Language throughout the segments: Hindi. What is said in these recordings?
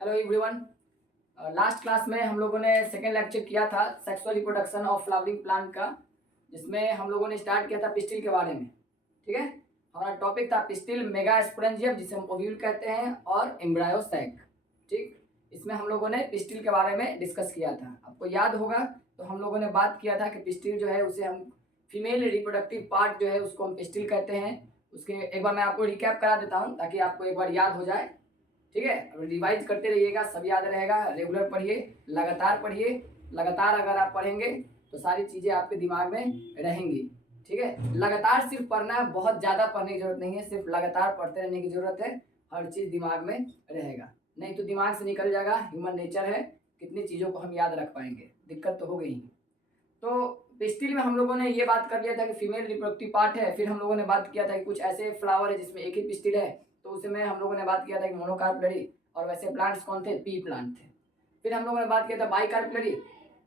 Hello everyone. लास्ट क्लास में हम लोगों ने सेकेंड लेक्चर किया था sexual reproduction of flowering plant का, जिसमें हम लोगों ने स्टार्ट किया था पिस्टिल के बारे में। ठीक है, हमारा टॉपिक था पिस्टिल मेगास्पोरेंजियम, जिसे हम ओव्यूल कहते हैं, और एम्ब्रायो सैक। ठीक, इसमें हम लोगों ने पिस्टिल के बारे में डिस्कस किया था। आपको याद होगा तो हम लोगों ने बात किया था कि पिस्टिल जो है उसे हम फीमेल रिप्रोडक्टिव पार्ट जो है उसको हम पिस्टिल कहते हैं। उसके एक बार मैं आपको रिकैप करा देता हूँ ताकि आपको एक बार याद हो जाए। ठीक है, रिवाइज करते रहिएगा, सब याद रहेगा। रेगुलर पढ़िए, लगातार पढ़िए। लगातार अगर आप पढ़ेंगे तो सारी चीज़ें आपके दिमाग में रहेंगी। ठीक है, लगातार सिर्फ पढ़ना है, बहुत ज़्यादा पढ़ने की जरूरत नहीं है, सिर्फ लगातार पढ़ते रहने की जरूरत है। हर चीज़ दिमाग में रहेगा, नहीं तो दिमाग से निकल जाएगा। ह्यूमन नेचर है, कितनी चीज़ों को हम याद रख पाएंगे, दिक्कत तो हो गई। तो पिस्टिल में हम लोगों ने ये बात कर लिया था कि फीमेल रिप्रोडक्टिव पार्ट है। फिर हम लोगों ने बात किया था कि कुछ ऐसे फ्लावर है जिसमें एक ही पिस्टिल है, तो उसमें हम लोगों ने बात किया था कि मोनोकार्पलरी। और वैसे प्लांट्स कौन थे? पी प्लांट थे। फिर हम लोगों ने बात किया था बाइकार्पलरी।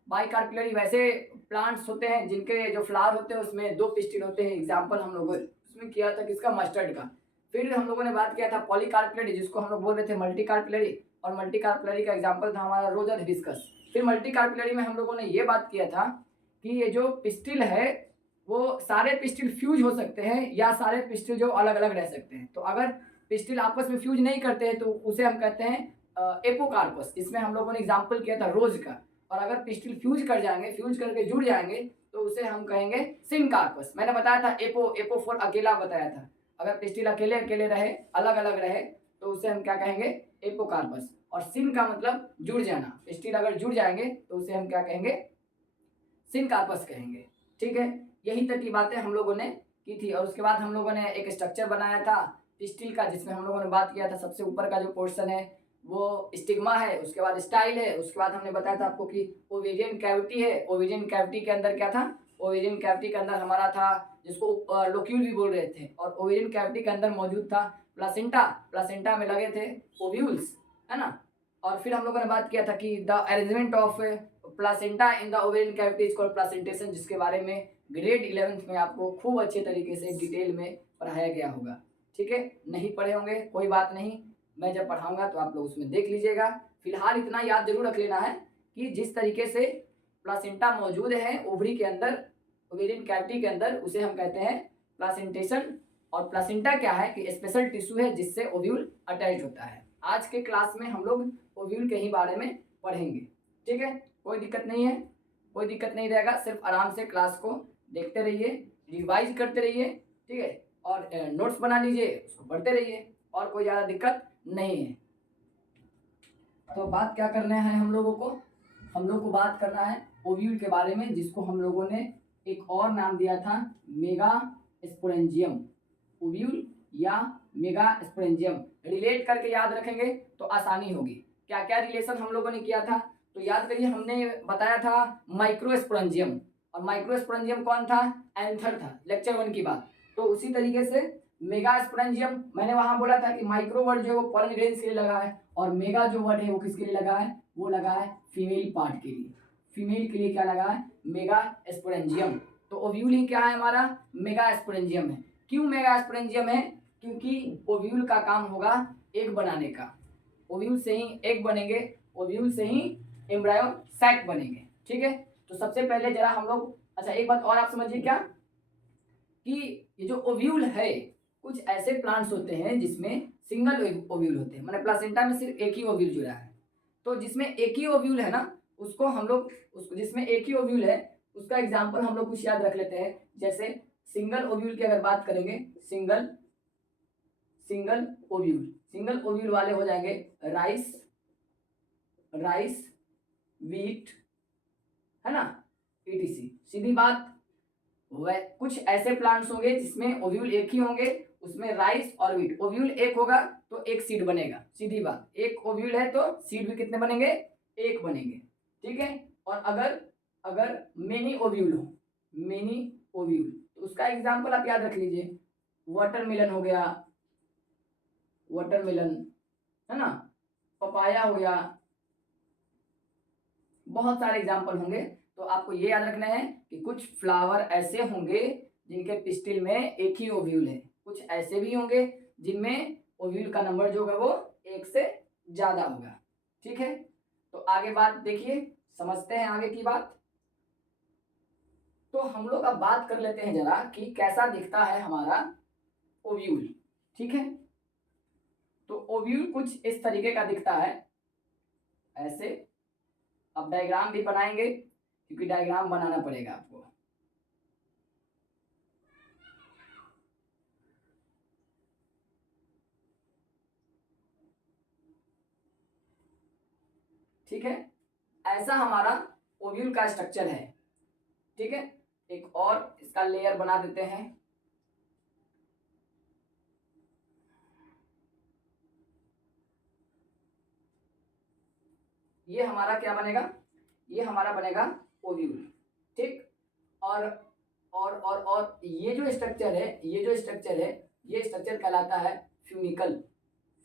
बाइकार्पलरी वैसे प्लांट्स होते हैं जिनके जो फ्लावर होते हैं उसमें दो पिस्टिल होते हैं। एग्जाम्पल हम लोगों उसमें किया था किसका? मस्टर्ड का। फिर हम लोगों ने बात किया था पॉलीकार्पलरी, जिसको हम लोग बोल रहे थे मल्टीकार्पलरी, और मल्टीकार्पलरी का एग्जाम्पल था हमारा रोजर हिबिस्कस। फिर मल्टीकार्पलरी में हम लोगों ने ये बात किया था कि ये जो पिस्टिल है वो सारे पिस्टिल फ्यूज हो सकते हैं या सारे पिस्टिल जो अलग अलग रह सकते हैं। तो अगर पिस्टिल आपस में फ्यूज नहीं करते हैं तो उसे हम कहते हैं एपोकार्पस। इसमें हम लोगों ने एग्जाम्पल किया था रोज का। और अगर पिस्टिल फ्यूज कर जाएंगे, फ्यूज करके जुड़ जाएंगे, तो उसे हम कहेंगे सिनकार्पस। मैंने बताया था एपोफोर अकेला बताया था। अगर पिस्टिल अकेले अकेले रहे, अलग अलग रहे, तो उसे हम क्या कहेंगे? एपोकार्पस। और सिन का मतलब जुड़ जाना। पिस्टिल अगर जुड़ जाएंगे तो उसे हम क्या कहेंगे? सिनकार्पस कहेंगे। ठीक है, यही तक की बातें हम लोगों ने की थी। और उसके बाद हम लोगों ने एक स्ट्रक्चर बनाया था पिस्टिल का, जिसमें हम लोगों ने बात किया था सबसे ऊपर का जो पोर्शन है वो स्टिग्मा है, उसके बाद स्टाइल है, उसके बाद हमने बताया था आपको कि ओवेरियन कैविटी है। ओवेरियन कैविटी के अंदर क्या था? ओवेरियन कैविटी के अंदर हमारा था, जिसको लोक्यूल भी बोल रहे थे। और ओवेरियन कैविटी के अंदर मौजूद था प्लासेंटा। प्लासेंटा में लगे थे ओव्यूल्स, है ना। और फिर हम लोगों ने बात किया था कि the arrangement of placenta in the ovarian cavity is called placentation, जिसके बारे में ग्रेड 11th में आपको खूब अच्छे तरीके से डिटेल में पढ़ाया गया होगा। ठीक है, नहीं पढ़े होंगे कोई बात नहीं, मैं जब पढ़ाऊंगा तो आप लोग उसमें देख लीजिएगा। फिलहाल इतना याद जरूर रख लेना है कि जिस तरीके से प्लासेंटा मौजूद है ओवरी के अंदर, ओवेरियन कैविटी के अंदर, उसे हम कहते हैं प्लासेंटेशन। और प्लासेंटा क्या है कि स्पेशल टिश्यू है जिससे ओव्यूल अटैच होता है। आज के क्लास में हम लोग ओव्यूल के ही बारे में पढ़ेंगे। ठीक है, कोई दिक्कत नहीं है, कोई दिक्कत नहीं रहेगा। सिर्फ आराम से क्लास को देखते रहिए, रिवाइज करते रहिए। ठीक है, और नोट्स बना लीजिए, उसको पढ़ते रहिए, और कोई ज़्यादा दिक्कत नहीं है। तो बात क्या करना है हम लोगों को? हम लोग को बात करना है ओव्यूल के बारे में, जिसको हम लोगों ने एक और नाम दिया था मेगा स्पोरेंजियम। ओव्यूल या मेगा स्पोरेंजियम रिलेट करके याद रखेंगे तो आसानी होगी। क्या क्या रिलेशन हम लोगों ने किया था? तो याद करिए, हमने बताया था माइक्रोस्पोरेंजियम। और माइक्रोस्पोरेंजियम कौन था? एंथर था, लेक्चर 1 की बात। तो उसी तरीके से मेगास्पोरेंजियम, मैंने वहां बोला था कि माइक्रो वर्ड जो है वो पॉलन ग्रेन्स के लिए लगा है, और मेगा जो वर्ड है वो किसके लिए लगा है? वो लगा है फीमेल पार्ट के लिए। फीमेल के लिए क्या लगा है? Mega sporangium. तो ओव्यूल ही क्या है हमारा? मेगा स्पोरेंजियम है। क्यों मेगा स्पोरेंजियम है? क्योंकि ओव्यूल का काम होगा एग बनाने का। ओव्यूल से ही एग बनेंगे, ओव्यूल से ही एम्ब्रायो सैक बनेंगे। ठीक है, तो सबसे पहले जरा हम लोग, अच्छा एक बात और आप समझिए क्या, कि ये जो ओव्यूल है, कुछ ऐसे प्लांट्स होते हैं जिसमें सिंगल ओव्यूल होते हैं, मतलब प्लासेंटा में सिर्फ एक ही ओव्यूल जुड़ा है। तो जिसमें एक ही ओव्यूल है ना, उसको हम लोग, उसको जिसमें एक ही ओव्यूल है उसका एग्जाम्पल हम लोग कुछ याद रख लेते हैं। जैसे सिंगल ओव्यूल की अगर बात करेंगे, single single ovule, single ovule वाले हो जाएंगे राइस, राइस, वीट, है ना, ईटीसी। सीधी बात। वह कुछ ऐसे प्लांट्स होंगे जिसमें ओव्यूल एक ही होंगे, उसमें राइस और वीट। ओव्यूल एक होगा तो एक सीड बनेगा, सीधी बात। एक ओव्यूल है तो सीड भी कितने बनेंगे? एक बनेंगे। ठीक है, और अगर अगर मेनी ओव्यूल हो, मेनी ओव्यूल, तो उसका एग्जांपल आप याद रख लीजिए। वाटरमेलन हो गया, वाटरमेलन, है ना, पपाया हो गया, बहुत सारे एग्जाम्पल होंगे। तो आपको ये याद रखना है कि कुछ फ्लावर ऐसे होंगे जिनके पिस्टिल में एक ही ओव्यूल है, कुछ ऐसे भी होंगे जिनमें ओव्यूल का नंबर जो होगा वो एक से ज्यादा होगा। ठीक है, तो आगे बात देखिए, समझते हैं आगे की बात। तो हम लोग अब बात कर लेते हैं जरा कि कैसा दिखता है हमारा ओव्यूल। ठीक है, तो ओव्यूल कुछ इस तरीके का दिखता है, ऐसे। अब डायग्राम भी बनाएंगे क्योंकि डायग्राम बनाना पड़ेगा आपको। ठीक है, ऐसा हमारा ओव्यूल का स्ट्रक्चर है। ठीक है, एक और इसका लेयर बना देते हैं। ये हमारा क्या बनेगा, ये हमारा बनेगा ओव्यूल। ठीक, और ये जो स्ट्रक्चर है, ये जो स्ट्रक्चर है, ये स्ट्रक्चर कहलाता है फ्यूनिकल।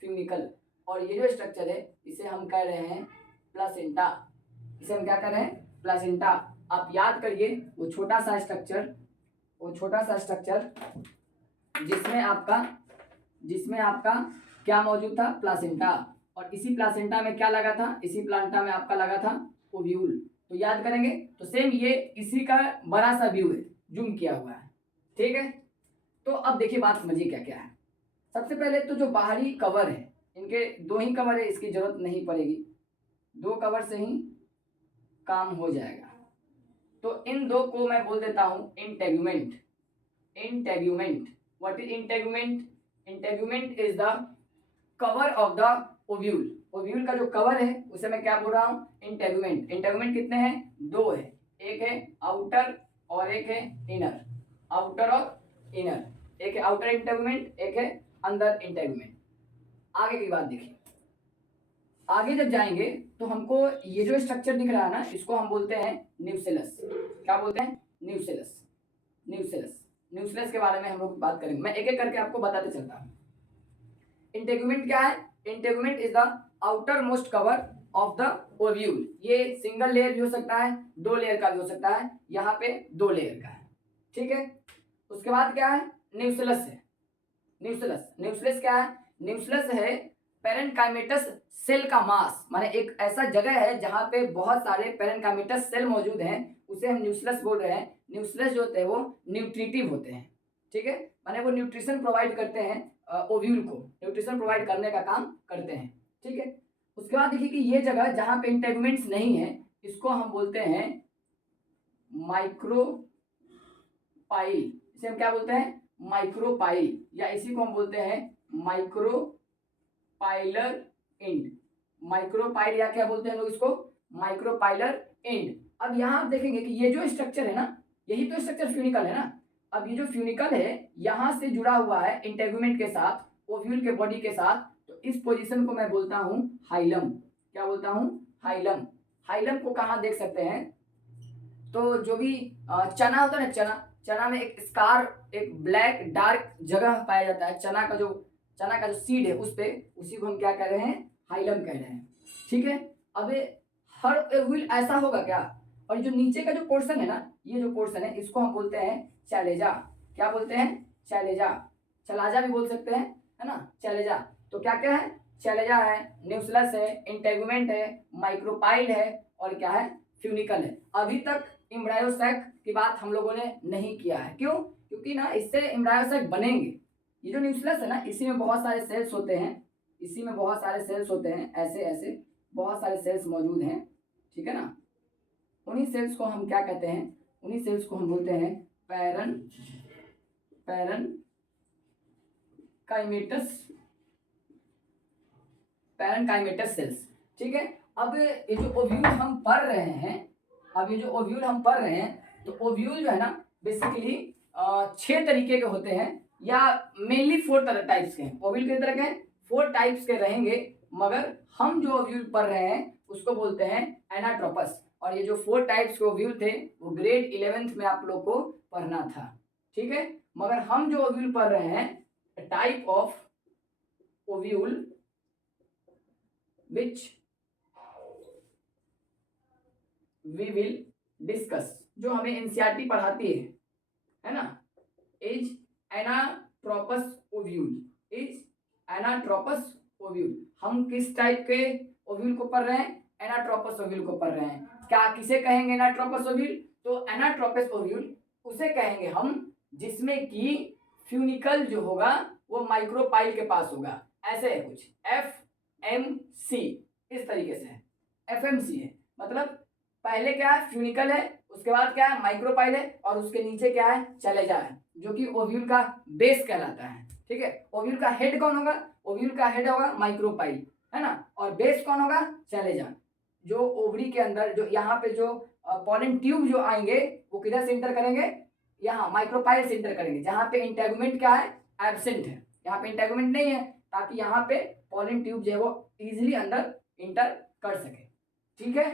फ्यूनिकल, और ये जो स्ट्रक्चर है इसे हम कह रहे हैं प्लासेंटा। इसे हम क्या कर रहे हैं, प्लासेंटा। आप याद करिए वो छोटा सा स्ट्रक्चर, वो छोटा सा स्ट्रक्चर जिसमें आपका क्या मौजूद था, प्लासेंटा। और इसी प्लासेंटा में क्या लगा था, इसी प्लांटा में आपका लगा था ओव्यूल। तो याद करेंगे तो सेम ये इसी का बड़ा सा व्यू है, जूम किया हुआ है। ठीक है, तो अब देखिए बात समझिए क्या क्या है। सबसे पहले तो जो बाहरी कवर है, इनके दो ही कवर है, इसकी जरूरत नहीं पड़ेगी, दो कवर से ही काम हो जाएगा। तो इन दो को मैं बोल देता हूं integument. Integument, what is integument? Integument is the cover of the ovule. Ovule का जो कवर है उसे मैं क्या बोल रहा हूं, इंटेगुमेंट। इंटेगुमेंट कितने हैं, दो है, एक है आउटर और एक है इनर। आउटर और इनर, एक है आउटर इंटेगुमेंट, एक है अंदर इंटेगुमेंट। आगे की बात देखिए, आगे जब जाएंगे तो हमको ये जो स्ट्रक्चर दिख रहा है ना, इसको हम बोलते हैं न्यूसेलस। क्या बोलते हैं, न्यूसेलस। न्यूसेलस, न्यूसेलस के बारे में हम लोग बात करेंगे, मैं एक एक करके आपको बताते चलता हूँ। इंटेगुमेंट क्या है, integument is the outer most cover of the ovule. ये सिंगल लेयर भी हो सकता है, दो लेयर का भी हो सकता है, यहाँ पे दो लेयर का है। ठीक है, उसके बाद क्या है, न्यूसेलस है। न्यूसेलस, न्यूसेलस क्या है, न्यूसेलस है पेरेन्काइमेटस सेल का मास, माने एक ऐसा जगह है जहां पे बहुत सारे पेरेन्काइमेटस सेल मौजूद हैं, उसे हम न्यूसेलस बोल रहे हैं। न्यूसेलस जो होते हैं वो न्यूट्रिटिव होते हैं। ठीक है, माने वो न्यूट्रिशन प्रोवाइड करते हैं, ओव्यूल को न्यूट्रिशन प्रोवाइड करने का काम करते हैं। ठीक है, उसके बाद देखिए कि ये जगह जहां पे इंटेगुमेंट्स नहीं है, इसको हम बोलते हैं माइक्रोपाइल। इसे हम क्या बोलते हैं, माइक्रोपाइल, या इसी को हम बोलते हैं माइक्रोपाइलर एंड। माइक्रोपाइल या क्या बोलते हैं लोग इसको, माइक्रोपाइलर एंड। अब यहाँ आप देखेंगे कि ये जो स्ट्रक्चर है ना, यही तो स्ट्रक्चर फ्यूनिकल है ना। अब ये जो फ्यूनिकल है यहां से जुड़ा हुआ है इंटेगुमेंट के साथ, ओव्यूल के बॉडी के साथ, तो इस पोजीशन को मैं बोलता हूं हाइलम। क्या बोलता हूं, हाइलम। हाइलम को कहां देख सकते हैं, तो जो भी चना होता है ना, चना, चना में एक स्कार, एक ब्लैक डार्क जगह पाया जाता है, चना का जो सीड है उस पे, उसी को हम क्या कह रहे हैं, हाइलम कह रहे हैं। ठीक है, अब हर ओव्यूल ऐसा होगा क्या, और जो नीचे का जो पोर्शन है ना, ये जो पोर्शन है इसको हम बोलते हैं शैलेजा। क्या बोलते हैं, शैलेजा। शैलाजा भी बोल सकते हैं, है ना, शैलेजा। तो क्या क्या है, शैलेजा है, न्यूसेलस है, इंटेगुमेंट है, माइक्रोपाइल है, और क्या है, फ्यूनिकल है। अभी तक एम्ब्रायोसैक की बात हम लोगों ने नहीं किया है, क्यों, क्योंकि ना इससे एम्ब्रायोसैक बनेंगे। ये जो न्यूसेलस है ना, इसी में बहुत सारे सेल्स होते हैं, इसी में बहुत सारे सेल्स होते हैं, ऐसे ऐसे बहुत सारे सेल्स मौजूद हैं। ठीक है ना, उन्हीं सेल्स को हम क्या कहते हैं, उन्हीं सेल्स को हम बोलते हैं पैरेन्काइमेटस सेल्स। ठीक है, अब ये जो ओव्यूल हम पढ़ रहे हैं, तो ओव्यूल जो है ना बेसिकली 6 तरीके के होते हैं, या मेनली 4 टाइप्स के हैं। ओव्यूल कितने तरह के हैं, 4 टाइप्स के रहेंगे, मगर हम जो ओव्यूल पढ़ रहे हैं उसको बोलते हैं एनाट्रोपस। और ये जो 4 टाइप्स के ओव्यूल थे वो ग्रेड 11th में आप लोग को पढ़ना था। ठीक है, मगर हम जो ओव्यूल पढ़ रहे हैं, type of ovule which we will discuss, जो हमें एनसीईआरटी पढ़ाती है ना, is anatropous ovule. Is anatropous ovule. हम किस टाइप के ओव्यूल को पढ़ रहे हैं, एनाट्रोपस ओव्यूल को पढ़ रहे हैं। क्या किसे कहेंगे एनाट्रोपस ओव्यूल? तो एनाट्रोपस ओव्यूल उसे कहेंगे हम जिसमें कि फ्यूनिकल जो होगा वो माइक्रोपाइल के पास होगा। ऐसे है कुछ, FMC इस तरीके से है, FMC है, मतलब पहले क्या है फ्यूनिकल है, उसके बाद क्या है माइक्रोपाइल है, और उसके नीचे क्या है चलेजा है, जो कि ओव्यूल का बेस कहलाता है। ठीक है, ओव्यूल का हेड कौन होगा? ओव्यूल का हेड होगा माइक्रोपाइल, है ना, और बेस कौन होगा? चलेजा। जो ओवरी के अंदर जो यहाँ पे जो पॉलन ट्यूब जो आएंगे वो किधर से इंटर करेंगे? यहाँ माइक्रोपाइल से इंटर करेंगे, जहाँ पे इंटेगुमेंट क्या है? एब्सेंट है, यहाँ पे इंटेगुमेंट नहीं है, ताकि यहाँ पे पॉलन ट्यूब जो है वो इजिली अंदर इंटर कर सके। ठीक है,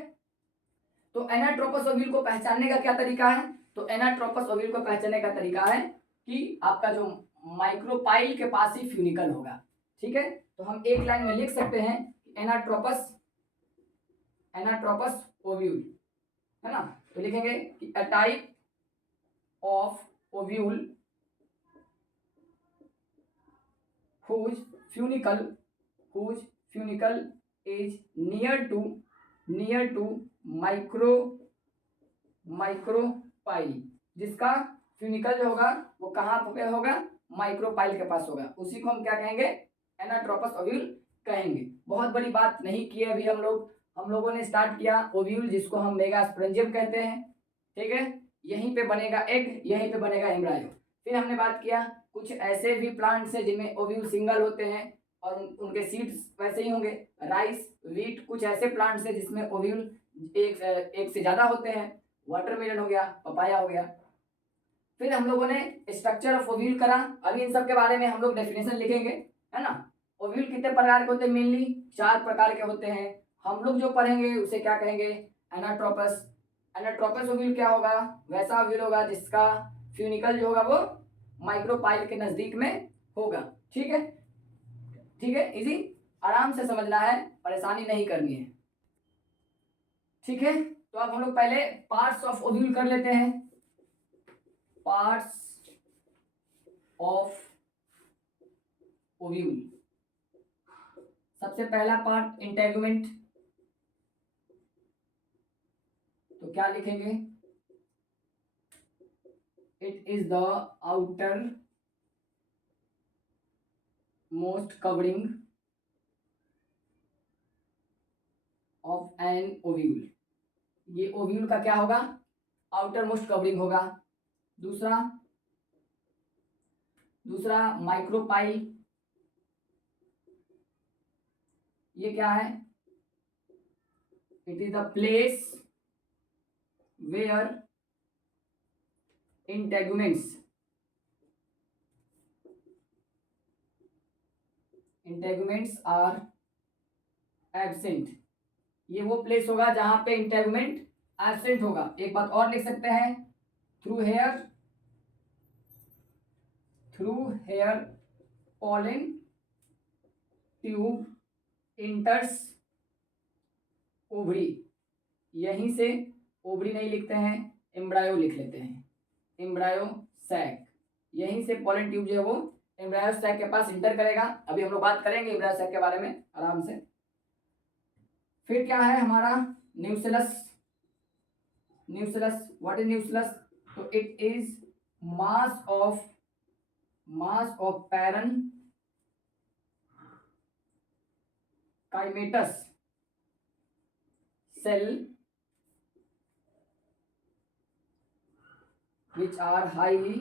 तो एनाट्रोपस ओव्यूल को पहचानने का क्या तरीका है? तो एनाट्रोपस ओव्यूल को पहचानने का तरीका है कि आपका जो माइक्रोपाइल के पास ही फ्यूनिकल होगा। ठीक है, तो हम एक लाइन में लिख सकते हैं एनाट्रोपस ओव्यूल, है ना, तो लिखेंगे कि a type of ovule whose funicle is near to micropyle, जिसका फ्यूनिकल जो होगा वो कहाँ पे होगा? माइक्रोपाइल के पास होगा, उसी को हम क्या कहेंगे? एनाट्रोपस ओव्यूल कहेंगे। बहुत बड़ी बात नहीं की है अभी हम लोगों ने स्टार्ट किया ओव्यूल, जिसको हम मेगास्पोरेंजियम कहते हैं। ठीक है, यहीं पे बनेगा एग, यहीं पे बनेगा एम्ब्रायो। फिर हमने बात किया कुछ ऐसे भी प्लांट्स हैं जिनमें ओव्यूल सिंगल होते हैं और उनके सीड्स वैसे ही होंगे, राइस, व्हीट, कुछ ऐसे प्लांट्स हैं जिसमें ओव्यूल एक से ज्यादा होते हैं, वाटरमेलन हो गया, पपाया हो गया। फिर हम लोगों ने स्ट्रक्चर ऑफ ओव्यूल करा, अभी इन सब के बारे में हम लोग डेफिनेशन लिखेंगे, है ना। ओव्यूल कितने प्रकार के होते हैं? मेनली 4 प्रकार के होते हैं। हम लोग जो पढ़ेंगे उसे क्या कहेंगे? एनाट्रोपस। एनाट्रोपस ओव्यूल क्या होगा? वैसा ओव्यूल होगा जिसका फ्यूनिकल जो होगा वो माइक्रोपाइल के नजदीक में होगा। ठीक है, ठीक है, इजी, आराम से समझना है, परेशानी नहीं करनी है। ठीक है, तो अब हम लोग पहले पार्ट्स ऑफ ओव्यूल कर लेते हैं। पार्ट्स ऑफ ओव्यूल, सबसे पहला पार्ट इंटेगुमेंट, तो क्या लिखेंगे? It is the outermost covering of an ovule. ये ओव्यूल का क्या होगा? आउटर मोस्ट कवरिंग होगा। दूसरा माइक्रोपाइल, ये क्या है? It is the place where integuments are absent. ये वो प्लेस होगा जहां पे इंटेगुमेंट एब्सेंट होगा। एक बात और लिख सकते हैं, through here pollen tube enters ovary. यहीं से ओवरी नहीं लिखते हैं, एम्ब्रायो लिख लेते हैं, एम्ब्रायो सैक। यहीं से पॉलन ट्यूब जो है वो एम्ब्रायो सैक के पास इंटर करेगा। अभी हम लोग बात करेंगे एम्ब्रायो सैक के बारे में आराम से। फिर क्या है हमारा? न्यूसेलस। What is nucellus? तो it is mass of parenchymatous cell which are highly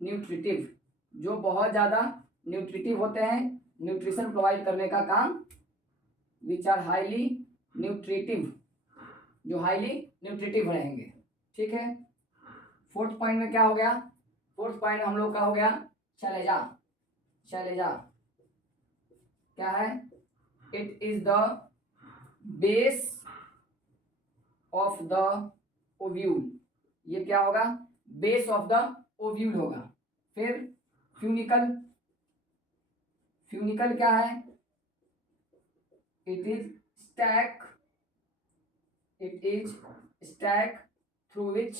nutritive, जो बहुत ज्यादा न्यूट्रिटिव होते हैं, न्यूट्रिशन प्रोवाइड करने का काम, विच आर हाईली न्यूट्रिटिव, जो हाईली न्यूट्रिटिव रहेंगे। ठीक है, फोर्थ पॉइंट में क्या हो गया? फोर्थ पॉइंट हम लोग का हो गया शैलेजा। क्या है? It is the base of the ovule. ये क्या होगा? बेस ऑफ द ओव्यूल होगा। फिर फ्यूनिकल क्या है? It is stalk through which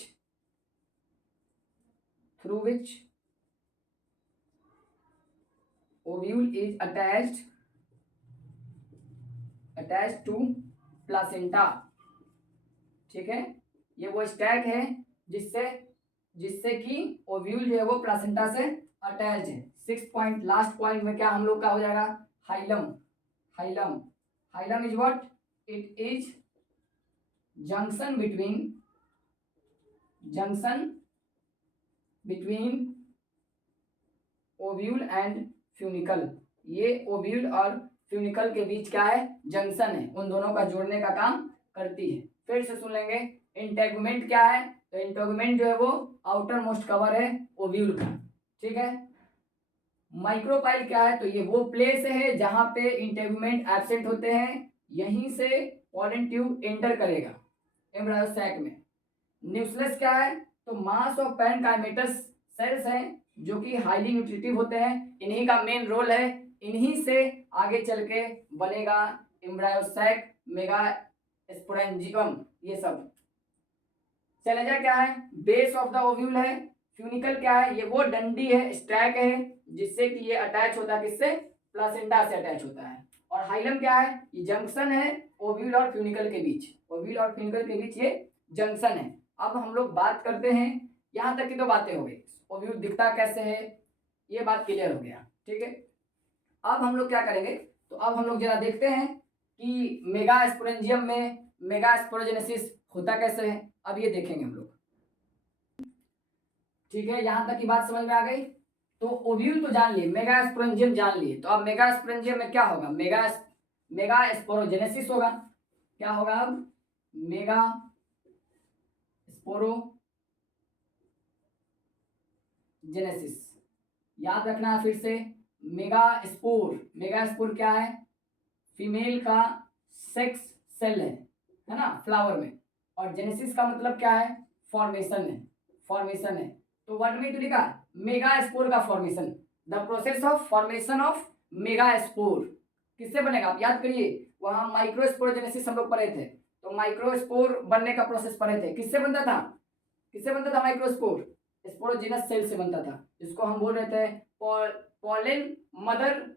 ovule is attached to placenta. ठीक है, ये वो स्टैक है जिससे जिससे कि ओव्यूल जो है वो प्लासेंटा से अटैच है। 6 पॉइंट, लास्ट पॉइंट में क्या हम लोग का हो जाएगा, hilum. Hilum hilum is what, it is junction between ovule and funicle. ये ओव्यूल और फ्यूनिकल के बीच क्या है, जंक्शन है, उन दोनों का जोड़ने का काम करती है। फिर से सुन लेंगे, इंटेगुमेंट क्या है, तो इंटेगुमेंट जो है वो आउटर मोस्ट कवर है ओव्यूल का। ठीक है, माइक्रोपाइल क्या है, तो ये वो प्लेस है जहां पे इंटेगुमेंट एब्सेंट होते हैं, यहीं से पॉलन ट्यूब एंटर करेगा एम्ब्रायो सैक में। न्यूक्लियस क्या है, तो मास ऑफ पैरेन्काइमेटस सेल्स हैं जो कि हाईली न्यूट्रिटिव होते हैं, इन्हीं का मेन रोल है, इन्हीं से आगे चल के बनेगा एम्ब्रायो सैक, मेगा स्पोरेंजियम, ये सब। सेलेजा क्या है, बेस ऑफ द ओव्यूल है। फ्यूनिकल क्या है, ये वो डंडी है, स्टैक है, जिससे कि ये अटैच होता है किससे, प्लासेंटा से अटैच होता है। और हाइलम क्या है, ये जंक्शन है ओव्यूल और फ्यूनिकल के बीच, ओव्यूल और फ्यूनिकल के बीच ये जंक्शन है। अब हम लोग बात करते हैं, यहां तक की तो बातें हो गई, ओव्यूल दिखता कैसे है ये बात क्लियर हो गया। ठीक है, अब हम लोग क्या करेंगे, तो अब हम लोग जरा देखते हैं कि मेगा स्पोरेंजियम में मेगा स्पोरोजेनेसिस होता कैसे है, अब ये देखेंगे हम लोग। ठीक है, यहां तक की बात समझ में आ गई। तो ओव्यूल तो जान लिए, मेगा स्पोरेंजियम जान लिए, तो अब मेगा स्पोरेंजियम में क्या होगा, मेगा स्पोरोजेनेसिस होगा। क्या होगा अब, मेगा स्पोरोजेनेसिस। याद रखना है फिर से, मेगा स्पोर क्या है, फीमेल का सेक्स सेल है ना, फ्लावर में। और जेनेसिस का मतलब क्या है, फॉर्मेशन है। तो वर्ड में तो लिखा मेगा स्पोर का formation, the process of formation of mega spore. किससे बनेगा, आप याद करिए, वहां माइक्रोस्पोरोजेनेसिस हम लोग पढ़े थे, तो माइक्रोस्पोर बनने का प्रोसेस पढ़े थे, किससे बनता था, माइक्रोस्पोर स्पोरोजिनस सेल से बनता था, जिसको हम बोल रहे थे पॉलन मदर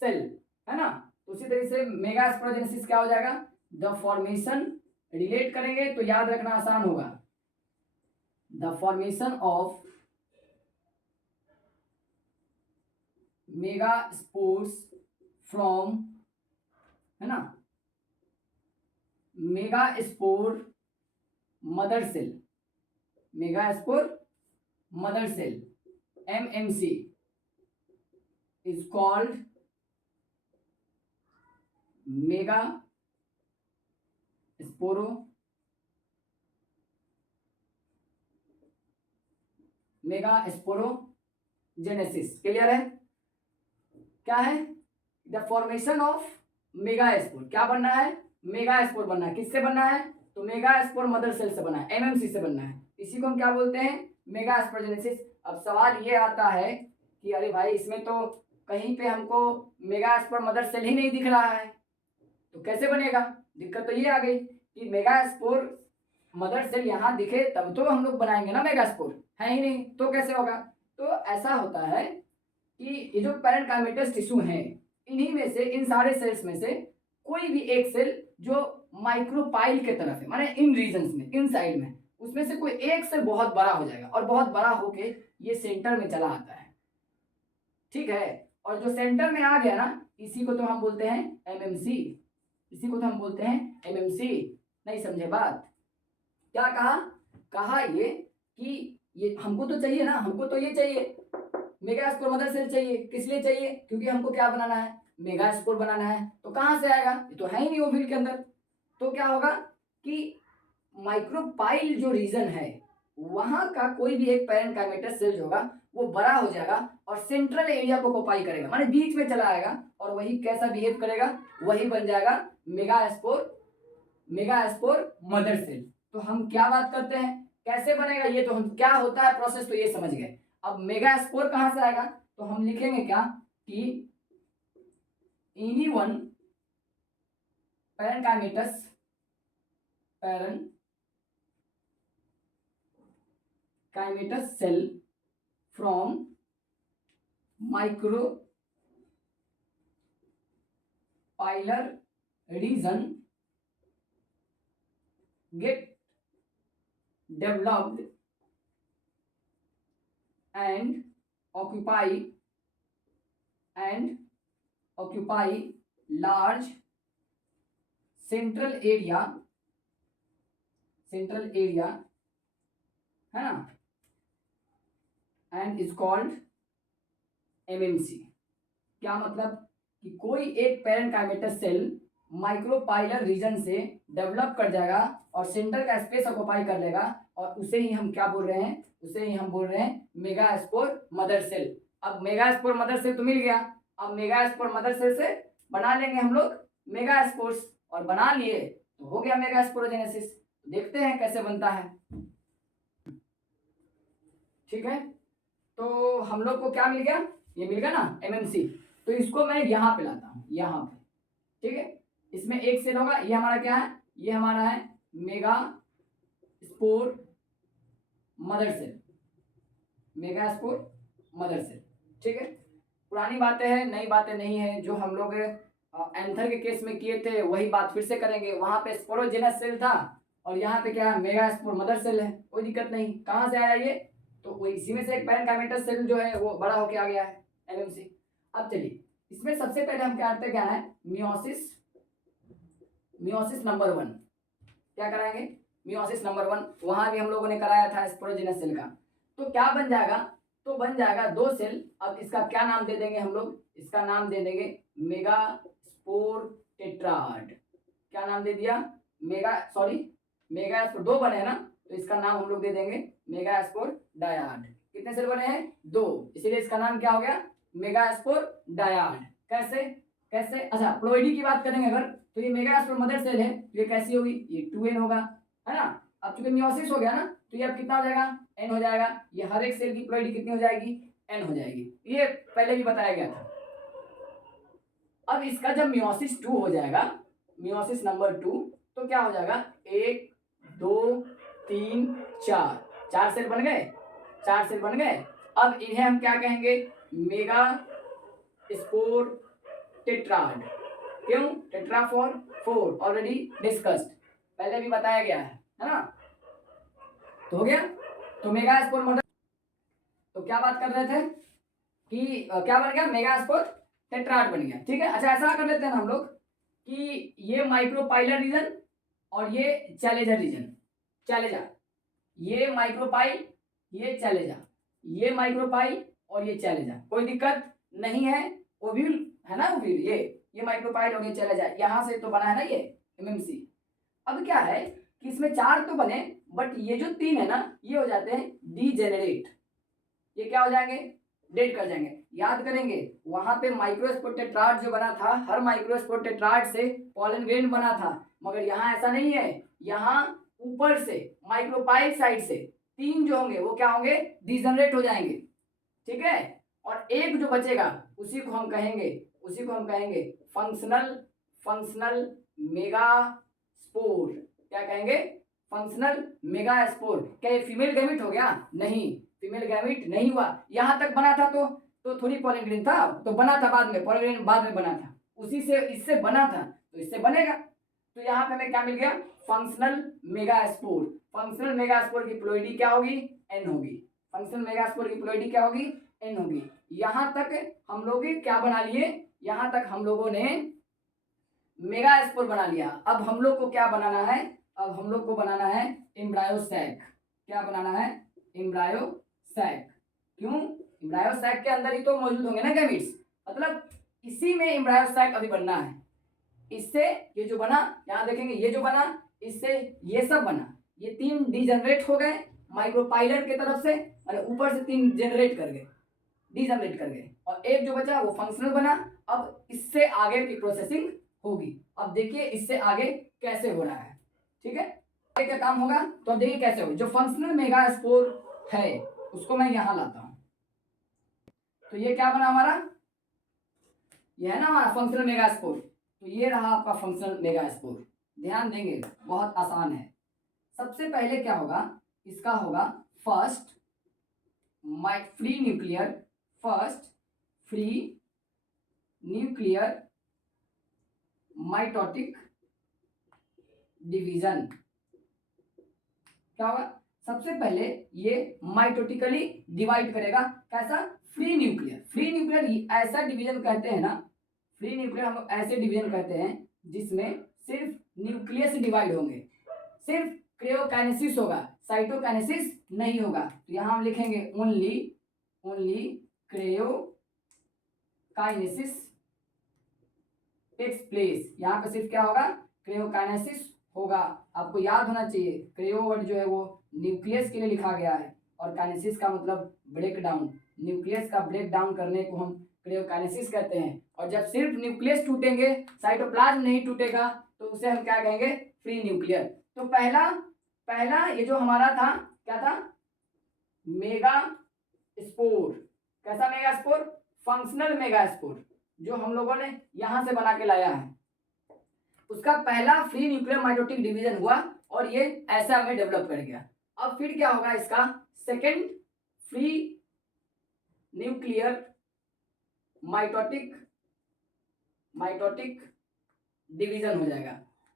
सेल, है ना। उसी तरीके से मेगा स्पोरोजेनेसिस क्या हो जाएगा, द फॉर्मेशन, रिलेट करेंगे तो याद रखना आसान होगा, the formation of megaspores from, है ना, megaspore mother cell, megaspore mother cell, MMC is called megasporogenesis. Clear है, क्या है, the formation of megaspore, क्या बनना है, मेगा स्पोर बनना है, किससे बनना है, तो मेगा स्पोर मदर सेल से बनना है, MMC से बनना है, इसी को हम क्या बोलते हैं, मेगा स्पोरोजेनेसिस। अब सवाल ये आता है कि अरे भाई इसमें तो कहीं पे हमको मेगा स्पोर मदर सेल ही नहीं दिख रहा है, तो कैसे बनेगा, दिक्कत तो ये आ गई कि मेगा स्पोर मदर सेल यहाँ दिखे तब तो हम लोग बनाएंगे ना मेगा स्पोर, है ही नहीं, तो कैसे होगा। तो ऐसा होता है कि ये जो पैरेन्काइमेटस टिश्यू हैं, इन्हीं में से, इन सारे सेल्स में से कोई भी एक सेल जो माइक्रोपाइल के तरफ है, माने इन रीजन्स में, इन साइड में, उसमें से कोई एक सेल बहुत बड़ा हो जाएगा और बहुत बड़ा होके ये सेंटर में चला आता है। ठीक है, और जो सेंटर में आ गया ना, इसी को तो हम बोलते हैं MMC, इसी को तो हम बोलते हैं MMC। नहीं समझे बात, क्या कहा, ये कि ये हमको तो चाहिए ना, हमको तो ये चाहिए, मेगा स्पोर मदर सेल चाहिए, किस लिए चाहिए, क्योंकि हमको क्या बनाना है, मेगा स्पोर बनाना है। तो कहां से आएगा, ये तो है ही नहीं ओव्यूल के अंदर। तो क्या होगा कि माइक्रोपाइल जो रीजन है, वहां का कोई भी एक पैरेन्काइमेटस सेल होगा वो बड़ा हो जाएगा और सेंट्रल एरिया को ऑक्युपाई करेगा, माने बीच में चला आएगा, और वही कैसा बिहेव करेगा, वही बन जाएगा मेगा स्पोर मदर सेल। तो हम क्या बात करते हैं, कैसे बनेगा, ये तो हम क्या होता है प्रोसेस तो ये समझ गए। अब मेगा स्पोर कहां से आएगा, तो हम लिखेंगे क्या कि any one parenchymatous cell from pillar region get developed and occupy large central area है ना, एंड इज कॉल्ड एमएमसी। क्या मतलब कि कोई एक पैरेन्काइमेटस सेल माइक्रोपाइलर रीजन से डेवलप कर जाएगा और सेंटर का स्पेस ऑक्युपाई कर लेगा, और उसे ही हम क्या बोल रहे हैं, उसे ही हम बोल रहे हैं मेगास्पोर मदर सेल। अब मेगास्पोर मदर सेल तो मिल गया, अब मेगास्पोर मदर सेल से बना लेंगे हम लोग मेगास्पोर्स, और बना लिए तो हो गया मेगास्पोरोजेनेसिस। देखते हैं कैसे बनता है। ठीक है, तो हम लोग को क्या मिल गया, ये मिल गया ना एमएमसी। तो इसको मैं यहाँ पे लाता हूँ, यहाँ पे। ठीक है, इसमें एक सेल होगा, ये हमारा क्या है, ये हमारा है megaspore mother cell, megaspore mother cell. ठीक है, पुरानी बातें हैं, नई बातें नहीं है। जो हम लोग एंथर के केस में किए थे वही बात फिर से करेंगे। वहां पे स्पोरोजेनस सेल था और यहाँ पे क्या है, मेगा स्पोर मदर सेल है, कोई दिक्कत नहीं। कहाँ से आया ये, तो वो इसी में से एक पैरेन्काइमेटस सेल जो है वो बड़ा होके आ गया है, एमएमसी। अब चलिए, इसमें सबसे पहले हम क्या करते हैं, क्या है मियोसिस, मियोसिस नंबर 1 क्या कराएंगे, मियोसिस नंबर 1। वहां भी हम लोगों ने कराया था स्पोरोजेनस सेल का। तो क्या बन जाएगा, तो बन जाएगा 2 सेल। अब इसका क्या नाम दे देंगे हम लोग, इसका नाम दे देंगे मेगा स्पोर टेट्राड। क्या नाम दे दिया, मेगा स्पोर 2 बने हैं ना, तो इसका नाम हम लोग दे देंगे मेगा स्पोर डायाड। कितने सेल बने हैं, 2, इसीलिए इसका नाम क्या हो गया, मेगा स्पोर डायाड। कैसे कैसे, अच्छा प्लोइडी की बात करेंगे अगर, तो ये मेगा स्पोर मदर सेल है, तो ये कैसी होगी, ये 2n होगा, है ना। अब चूंकि मियोसिस हो गया ना, तो ये अब कितना हो जाएगा, n हो जाएगा। ये हर एक सेल की प्लोइडी कितनी हो जाएगी, n हो जाएगी। ये पहले भी बताया गया था। अब इसका जब मियोसिस 2 हो जाएगा, मियोसिस नंबर 2, तो क्या हो जाएगा, 1 2 3 4 सेल बन गए, 4 सेल बन गए। अब इन्हें हम क्या कहेंगे, मेगा स्पोर टेट्राड। क्यों, टेट्रा फॉर 4, ऑलरेडी डिस्कस्ड, पहले भी बताया गया है ना। तो हो गया, तो मेगा स्पोर मदर, तो क्या बात कर रहे थे कि क्या बन गया, मेगा स्पोर टेट्राड बन गया। ठीक है, अच्छा ऐसा कर लेते हैं हम लोग कि ये माइक्रोपाइलर रीजन और ये चैलेंजर रीजन, चैलेंजर, ये माइक्रोपाइल, ये चैलेंजर, ये माइक्रोपाइल और ये चैलेंजर, कोई दिक्कत नहीं है। ओव्यूल है ना, ओव्यूल, ये माइक्रोपाइल हो गया, चला जाए यहाँ से तो बना है ना ये एमएमसी। अब क्या है कि इसमें 4 तो बने, बट ये जो 3 है ना, ये हो जाते हैं डीजेनरेट। ये क्या हो जाएंगे, डेड कर जाएंगे। याद करेंगे वहां पे माइक्रोस्पोर टेट्राड जो बना था, हर माइक्रोस्पोर टेट्राड से पॉलन ग्रेन बना था, मगर यहाँ ऐसा नहीं है। यहाँ ऊपर से माइक्रोपाइल साइड से 3 जो होंगे वो क्या होंगे, डीजेनरेट हो जाएंगे। ठीक है, और एक जो बचेगा उसी को हम कहेंगे फंक्शनल मेगा स्पोर। क्या कहेंगे, फंक्शनल मेगा स्पोर। क्या ये फीमेल गैमेट हो गया, नहीं, फीमेल गैमेट नहीं हुआ। यहां तक बना था तो थोड़ी पॉलन ग्रेन था, तो बना था बाद में, पॉलन ग्रेन बाद में बना था, उसी से इससे बना था, तो इससे बनेगा। तो यहाँ पे हमें क्या मिल गया, functional mega spore. Functional mega spore की प्लोइडी क्या होगी, n होगी। फंक्शनल मेगा स्पोर की प्लोइडी क्या होगी, n होगी। यहां तक हम लोग क्या बना लिए, यहां तक हम लोगों ने मेगा स्पोर बना लिया। अब हम लोग को क्या बनाना है, अब हम लोग को बनाना है एम्ब्रायो सैक। क्या बनाना है, एम्ब्रायो सैक। क्यों, एम्ब्रायो सैक के अंदर ही तो मौजूद होंगे ना गैमीट्स, मतलब इसी में एम्ब्रायो सैक अभी बनना है। इससे ये जो बना, यहां देखेंगे ये जो बना, इससे ये सब बना, ये 3 डीजनरेट हो गए माइक्रोपाइलर के तरफ से, और ऊपर से 3 जनरेट कर गए, डीजनरेट कर गए, और एक जो बचा वो फंक्शनल बना। अब इससे आगे की प्रोसेसिंग होगी। अब देखिए इससे आगे कैसे हो रहा है। ठीक है, आगे क्या काम होगा, तो अब देखिए कैसे होगा। जो फंक्शनल मेगा स्पोर है उसको मैं यहां लाता हूं, तो ये क्या बना हमारा, ये है ना हमारा फंक्शनल मेगा स्पोर। तो ये रहा आपका फंक्शनल मेगा स्पोर। ध्यान देंगे, बहुत आसान है। सबसे पहले क्या होगा, इसका होगा first free nuclear mitotic division. क्या होगा, सबसे पहले ये माइटोटिकली डिवाइड करेगा। कैसा, फ्री न्यूक्लियर। फ्री न्यूक्लियर ऐसा डिवीजन कहते हैं ना, फ्री न्यूक्लियर हम ऐसे डिवीजन कहते हैं जिसमें सिर्फ न्यूक्लियस डिवाइड होंगे, सिर्फ क्रियोकाइनेसिस होगा, साइटोकाइनेसिस नहीं होगा। तो यहां हम लिखेंगे ओनली क्रियोकाइनेसिस टेक्स प्लेस। यहाँ पे सिर्फ क्या होगा, क्रियोकाइनेसिस होगा। आपको याद होना चाहिए, क्रियो वर्ड जो है वो न्यूक्लियस के लिए लिखा गया है और काइनेसिस का मतलब ब्रेक डाउन। न्यूक्लियस का ब्रेक डाउन करने को हम क्रियोकाइनेसिस कहते हैं। और जब सिर्फ न्यूक्लियस टूटेंगे, साइटोप्लाज्म नहीं टूटेगा, तो उसे हम क्या कहेंगे, फ्री न्यूक्लियर। तो पहला ये जो हमारा था, क्या था, मेगा स्पोर। कैसा mega spore, functional mega spore, जो हम लोगों ने यहां से बना के लाया है। उसका पहला फ्री न्यूक्लियर माइटोटिक डिवीजन हुआ और ये ऐसा में डेवलप कर गया। अब फिर क्या होगा, इसका second free nuclear mitotic division हो जाएगा।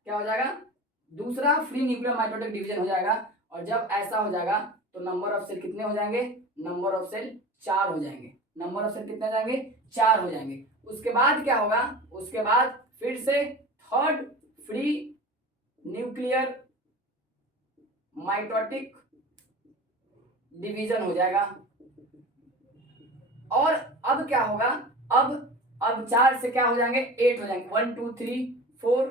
क्या हो जाएगा, दूसरा फ्री न्यूक्लियर माइटोटिक डिवीजन हो जाएगा। और जब ऐसा हो जाएगा तो नंबर ऑफ सेल कितने हो जाएंगे, नंबर ऑफ सेल 4 हो जाएंगे। नंबर ऑफ सेल कितने हो जाएंगे, 4 हो जाएंगे। उसके बाद क्या होगा, उसके बाद फिर से third free nuclear mitotic division हो जाएगा। और अब क्या होगा, अब 4 से क्या हो जाएंगे, 8 हो जाएंगे। 1 2 3 4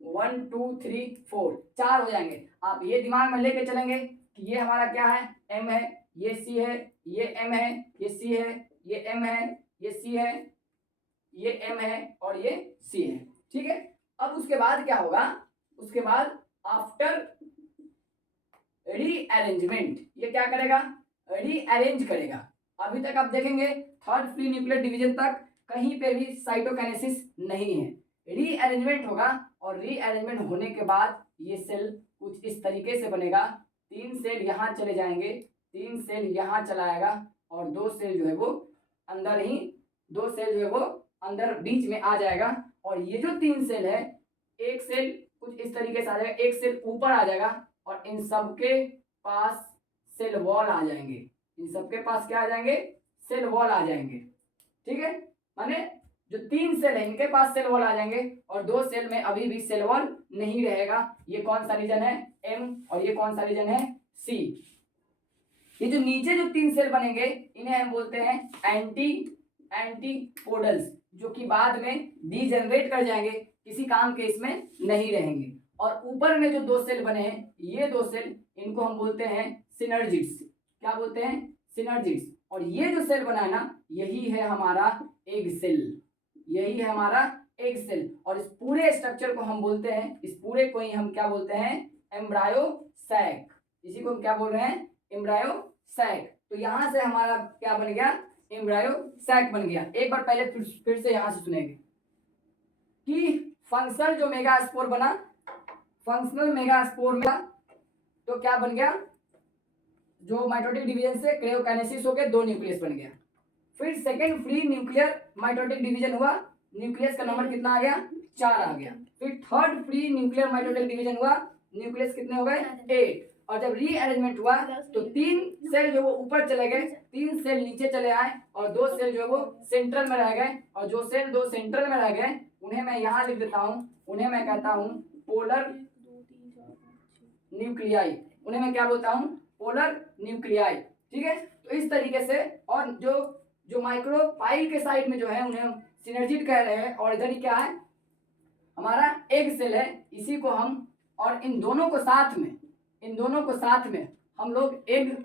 1 2 3 4 4 हो जाएंगे। आप ये दिमाग में लेके चलेंगे कि ये हमारा क्या है, M है, ये C है, ये M है, ये C है, ये M है, ये C है, ये M है और ये C है। ठीक है। अब उसके बाद क्या होगा, उसके बाद आफ्टर रीअरेंजमेंट ये क्या करेगा, रीअरेंज करेगा। अभी तक आप देखेंगे थर्ड फ्री न्यूक्लियर डिवीजन तक कहीं पे भी साइटोकाइनेसिस नहीं है। रीअरेंजमेंट होगा और रीअरेंजमेंट होने के बाद ये सेल कुछ इस तरीके से बनेगा। 3 सेल यहाँ चले जाएंगे, 3 सेल यहाँ चला आएगा और 2 सेल जो है वो अंदर ही, 2 सेल जो है वो अंदर बीच में आ जाएगा। और ये जो 3 सेल है, एक सेल कुछ इस तरीके से आ जाएगा, एक सेल ऊपर आ जाएगा और इन सबके पास सेल वॉल आ जाएंगे। इन सबके पास क्या आ जाएंगे, सेल वॉल आ जाएंगे। ठीक है, माने जो 3 सेल है इनके पास सेल वॉल आ जाएंगे और 2 सेल में अभी भी सेल वॉल नहीं रहेगा। ये कौन सा रीजन है, M, और ये कौन सा रीजन है, C। ये जो नीचे जो 3 सेल बनेंगे इन्हें हम बोलते हैं एंटीपोडल्स, जो कि बाद में डीजनरेट कर जाएंगे, किसी काम के इसमें नहीं रहेंगे। और ऊपर में जो 2 सेल बने हैं, ये 2 सेल, इनको हम बोलते हैं सिनर्जिड्स। क्या बोलते हैं, सिनर्जिड्स। और ये जो सेल बना है ना, यही है हमारा एग सेल, यही है हमारा एग सेल। और इस पूरे स्ट्रक्चर को हम बोलते हैं, इस पूरे को ही हम क्या बोलते हैं, एम्ब्रायो सैक। इसी को हम क्या बोल रहे हैं, एम्ब्रायो सैक। तो यहां से हमारा क्या बन गया, एम्ब्रायो सैक बन गया। एक बार पहले फिर से यहां से सुनेंगे कि फंक्शनल जो मेगास्पोर बना, फंक्शनल मेगास्पोर में तो क्या बन गया, जो माइटोटिक डिवीजन से क्रियोकाइनेसिस हो गया, 2 न्यूक्लियस बन गया। फिर second free nuclear mitotic division हुआ, न्यूक्लियस का नंबर कितना आ गया, 4 आ गया। फिर third free nuclear mitotic division हुआ, न्यूक्लियस कितने हो गए, 8। और जब रीअरेंजमेंट हुआ तो 3 सेल जो वो ऊपर चले गए, 3 सेल नीचे चले आए और 2 सेल जो है वो सेंट्रल में रह गए। और जो सेल 2 सेंट्रल में रह गए उन्हें मैं यहाँ लिख देता हूँ, उन्हें मैं कहता हूँ पोलर न्यूक्लियाई। उन्हें मैं क्या बोलता हूँ, पोलर न्यूक्लियाई। ठीक है। तो इस तरीके से, और जो माइक्रोपाइल के साइड में जो है उन्हें हम सिनर्जिड कह रहे हैं। और इधर ही क्या है, हमारा एग सेल है, इसी को हम, और इन दोनों को साथ में हम लोग एग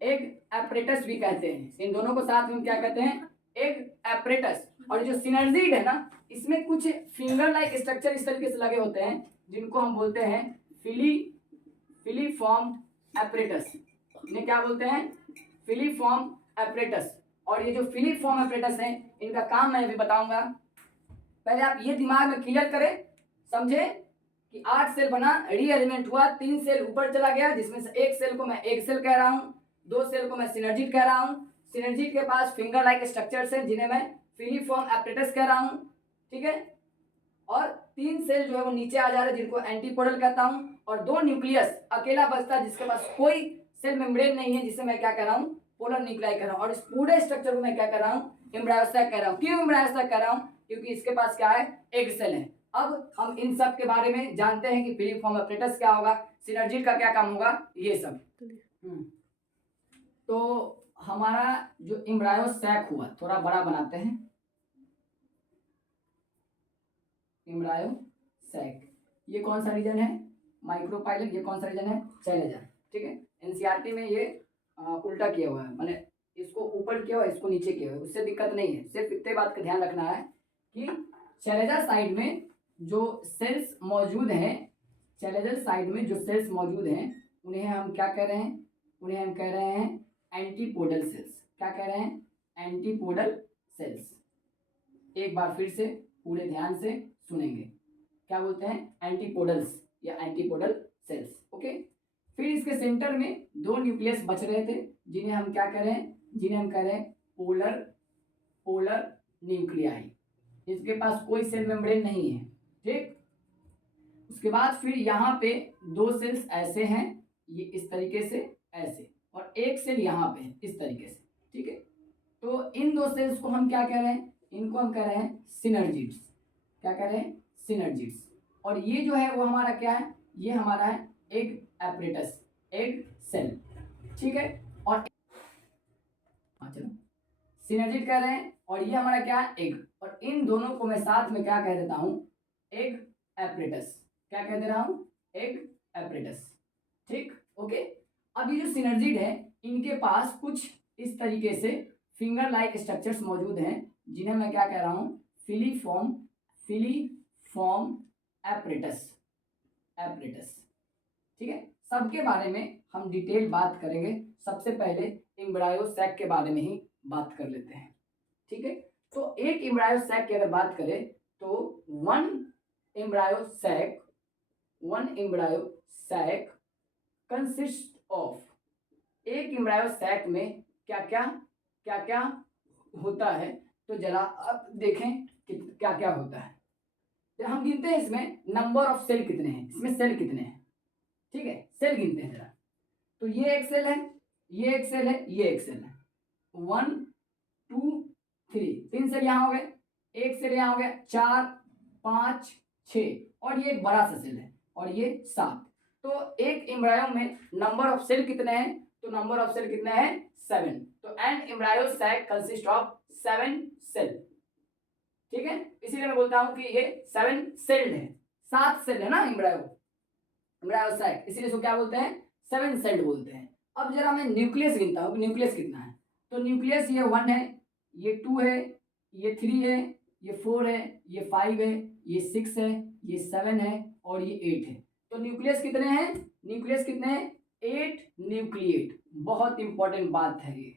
एपरेटस भी कहते हैं। इन दोनों को साथ में क्या कहते हैं, एग एपरेटस। और जो सिनर्जिड है ना, इसमें कुछ फिंगर लाइक स्ट्रक्चर इस तरीके से लगे होते हैं, जिनको हम बोलते हैं फिलीफॉर्म एपरेटस। इन्हें क्या बोलते हैं, फिलीफॉर्म एपरेटस। और ये जो फिलीफॉर्म एपरेटस है, इनका काम मैं भी बताऊंगा। पहले आप ये दिमाग में क्लियर करें, समझे कि 8 सेल बना, रीअरेंजमेंट हुआ, 3 सेल ऊपर चला गया, जिसमें से एक सेल को मैं एग सेल कह रहा हूँ, 2 सेल को मैं सिनर्जिड कह रहा हूँ। सिनर्जिड के पास फिंगर लाइक स्ट्रक्चर्स हैं जिन्हें मैं फिलीफॉर्म एपरेटस कह रहा हूँ। ठीक है। और 3 सेल जो है वो नीचे आ जा रहे हैं जिनको एंटीपोडल कहता हूं, और 2 न्यूक्लियस अकेला बचता है जिसके पास कोई सेल मेम्ब्रेन नहीं है, जिसे मैं क्या कह रहा हूं, पोलर न्यूक्लियाई कह रहा हूं। और इस पूरे स्ट्रक्चर को मैं क्या कर रहा हूं, एम्ब्रायो सैक कह रहा हूं। क्यों एम्ब्रायो सैक कह रहा हूं, क्योंकि इसके पास क्या है, एग सेल है। अब हम इन सब के बारे में जानते हैं कि फिलिफॉर्म एपरेटस क्या होगा, सिनर्जी का क्या काम होगा, ये सब। तो हमारा जो एम्ब्रायो सैक हुआ, थोड़ा बड़ा बनाते हैं, एम्ब्रायो सैक, ये कौन सा रीजन है, माइक्रोपाइलम, ये कौन सा रीजन है, शैलेजा। ठीक है, एनसीईआरटी में ये उल्टा किया हुआ है, मैंने इसको ऊपर किया हुआ है, इसको नीचे किया हुआ है, उससे दिक्कत नहीं है। सिर्फ इतने बात का ध्यान रखना है कि शैलेजा साइड में जो सेल्स मौजूद हैं, शैलेजा साइड में जो सेल्स मौजूद हैं उन्हें हम क्या कह रहे हैं, उन्हें हम कह रहे हैं एंटीपोडल सेल्स। क्या कह रहे हैं, एंटीपोडल सेल्स। एक बार फिर से पूरे ध्यान से सुनेंगे, क्या बोलते हैं, एंटीपोडल्स या एंटीपोडल सेल्स। ओके, फिर इसके सेंटर में 2 न्यूक्लियस बच रहे थे जिन्हें हम क्या कह रहे हैं, जिन्हें हम कह रहे हैं पोलर न्यूक्लियाई। इसके पास कोई सेल मेम्ब्रेन नहीं है। ठीक, उसके बाद फिर यहाँ पे 2 सेल्स ऐसे हैं, ये इस तरीके से ऐसे, और एक सेल यहाँ पे इस तरीके से। ठीक है, तो इन 2 सेल्स को हम क्या कह रहे हैं, इनको हम कह रहे हैं सिनर्जिड्स। क्या कह रहे हैं, सिनर्जिड्स। और ये जो है वो हमारा क्या है, ये हमारा है एग एपरेटस, एग सेल। ठीक है, और चलो सिनर्जिड कह रहे हैं, और ये हमारा क्या है, एग। और इन दोनों को मैं साथ में क्या कह देता हूं, एग एपरेटस। क्या कह दे रहा हूं, एग एपरेटस। ठीक, ओके। अब ये जो सिनर्जिड है, इनके पास कुछ इस तरीके से फिंगर लाइक स्ट्रक्चर्स मौजूद हैं जिन्हें मैं क्या कह रहा हूं, फिलीफॉर्म एपरेटस। ठीक है, सबके बारे में हम डिटेल बात करेंगे। सबसे पहले एम्ब्रायो सैक के बारे में ही बात कर लेते हैं। ठीक है, तो एक एम्ब्रायो सैक की अगर बात करें तो one embryo sac consist of, एक एम्ब्रायो सैक में क्या क्या होता है, तो जरा अब देखें कि क्या क्या होता है। तो हम गिनते हैं इसमें नंबर ऑफ सेल कितने हैं, इसमें सेल कितने हैं। ठीक है, सेल गिनते हैं जरा। तो ये एक सेल है, ये एक सेल है, ये एक सेल है, 1 2 3, 3 सेल यहाँ हो गए, एक सेल यहाँ हो गया, 4 5 6, और ये एक बड़ा सा सेल है, और ये 7। तो एक एम्ब्रायो में नंबर ऑफ सेल कितने हैं, तो नंबर ऑफ सेल कितने हैं, 7। तो an embryo sac consist of 7 cell. ठीक है, इसीलिए मैं बोलता हूं कि ये 7 सेल्ड है, 7 सेल है ना एम्ब्रायो सैक, इसीलिए इसको क्या बोलते हैं, 7 सेल्ड बोलते हैं। अब जरा मैं न्यूक्लियस गिनता हूं, न्यूक्लियस कितना है। तो न्यूक्लियस ये 1 है, ये 2 है, ये 3 है, ये 4 है, ये 5 है, ये 6 है, ये 7 है, और ये 8 है। तो न्यूक्लियस कितने हैं, न्यूक्लियस कितने हैं, 8 न्यूक्लिएट। बहुत इंपॉर्टेंट बात है ये,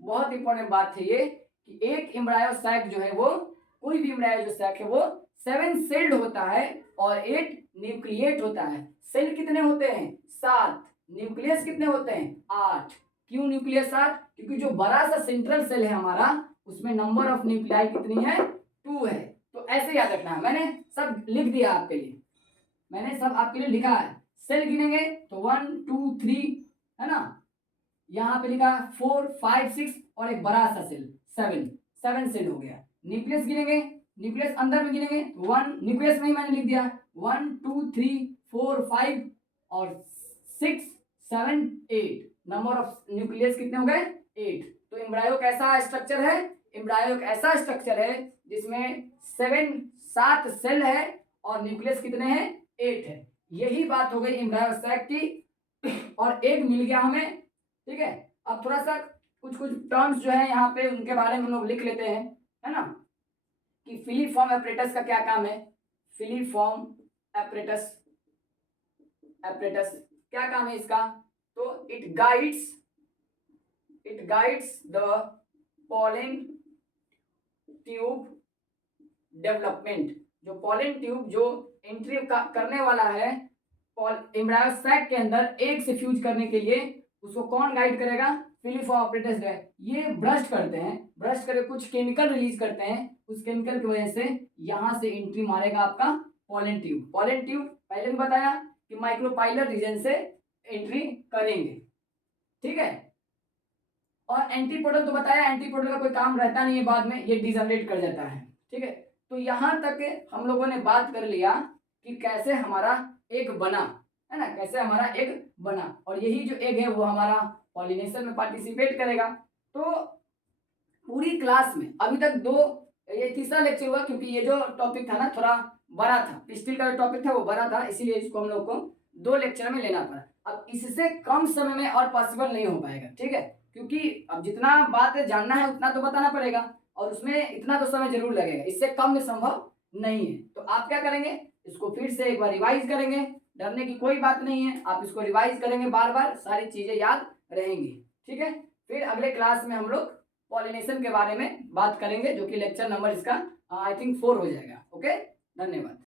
बहुत इंपॉर्टेंट बात है ये कि एक एम्ब्रायो सैक जो है वो, कोई भी एम्ब्रायो जो सैक है वो 7 सेल्ड होता है और 8 न्यूक्लिएट होता है। सेल कितने होते हैं, 7। न्यूक्लियस कितने होते हैं, 8। क्यों न्यूक्लियस 8, क्योंकि जो बड़ा सा सेंट्रल सेल है हमारा, उसमें नंबर ऑफ न्यूक्लियाई कितनी है, 2 है। तो ऐसे याद रखना है, मैंने सब लिख दिया आपके लिए, मैंने सब आपके लिए लिखा है। सेल गिनेंगे तो 1 2 3 है ना, यहाँ पे लिखा 4 5 6, और एक बड़ा सा सेल 7 सेल हो गया। न्यूक्लियस गिनेंगे, न्यूक्लियस अंदर में गिनेंगे, 1 न्यूक्लियस में ही मैंने लिख दिया 1 2 3 4 5 और 6 7 8, नंबर ऑफ न्यूक्लियस कितने हो गए, 8। तो एम्ब्रायो कैसा स्ट्रक्चर है, एम्ब्रायो एक ऐसा स्ट्रक्चर है जिसमें 7 सेल है और न्यूक्लियस कितने हैं, 8 है। यही बात हो गई एम्ब्रायो सैक की, और एग मिल गया हमें। ठीक है, अब थोड़ा सा कुछ टर्म्स जो है यहाँ पे उनके बारे में हम लोग लिख लेते हैं, है ना, कि फिलीफॉर्म एपरेटस का क्या काम है। फिलीफॉर्म एपरेटस क्या काम है इसका, तो it guides the pollen tube development. जो पॉलन ट्यूब जो एंट्री करने वाला है एम्ब्रायो सैक के अंदर एग से फ्यूज करने के लिए, उसको कौन गाइड करेगा, फिलिफॉर्म ऑपरेटर्स है, ये ब्रस्ट करते हैं, ब्रस्ट करके कुछ केमिकल रिलीज करते हैं, उस केमिकल की वजह से यहाँ से एंट्री मारेगा आपका पॉलन ट्यूब। पॉलन ट्यूब पहले भी बताया कि माइक्रोपाइलर रीजन से एंट्री करेंगे, ठीक है। और एंटीपोडल तो बताया, एंटीपोडल का कोई काम रहता नहीं है, बाद में ये डिजनरेट कर जाता है, ठीक है। तो यहाँ तक हम लोगों ने बात कर लिया कि कैसे हमारा एग बना, है ना, कैसे हमारा एग बना, और यही जो एग है वो हमारा पॉलिनेशन में पार्टिसिपेट करेगा। तो पूरी क्लास में अभी तक ये तीसरा लेक्चर हुआ, क्योंकि ये जो टॉपिक था ना थोड़ा बड़ा था, पिस्टिल का जो टॉपिक था वो बड़ा था, इसीलिए इसको हम लोग को 2 लेक्चर में लेना पड़ा। अब इससे कम समय में और पॉसिबल नहीं हो पाएगा, ठीक है, क्योंकि अब जितना बात जानना है उतना तो बताना पड़ेगा, और उसमें इतना तो समय जरूर लगेगा, इससे कम में संभव नहीं है। तो आप क्या करेंगे, इसको फिर से एक बार रिवाइज करेंगे, डरने की कोई बात नहीं है, आप इसको रिवाइज करेंगे बार बार, सारी चीजें याद रहेंगी, ठीक है। फिर अगले क्लास में हम लोग पॉलिनेशन के बारे में बात करेंगे, जो कि लेक्चर नंबर इसका आई थिंक 4 हो जाएगा। ओके, धन्यवाद।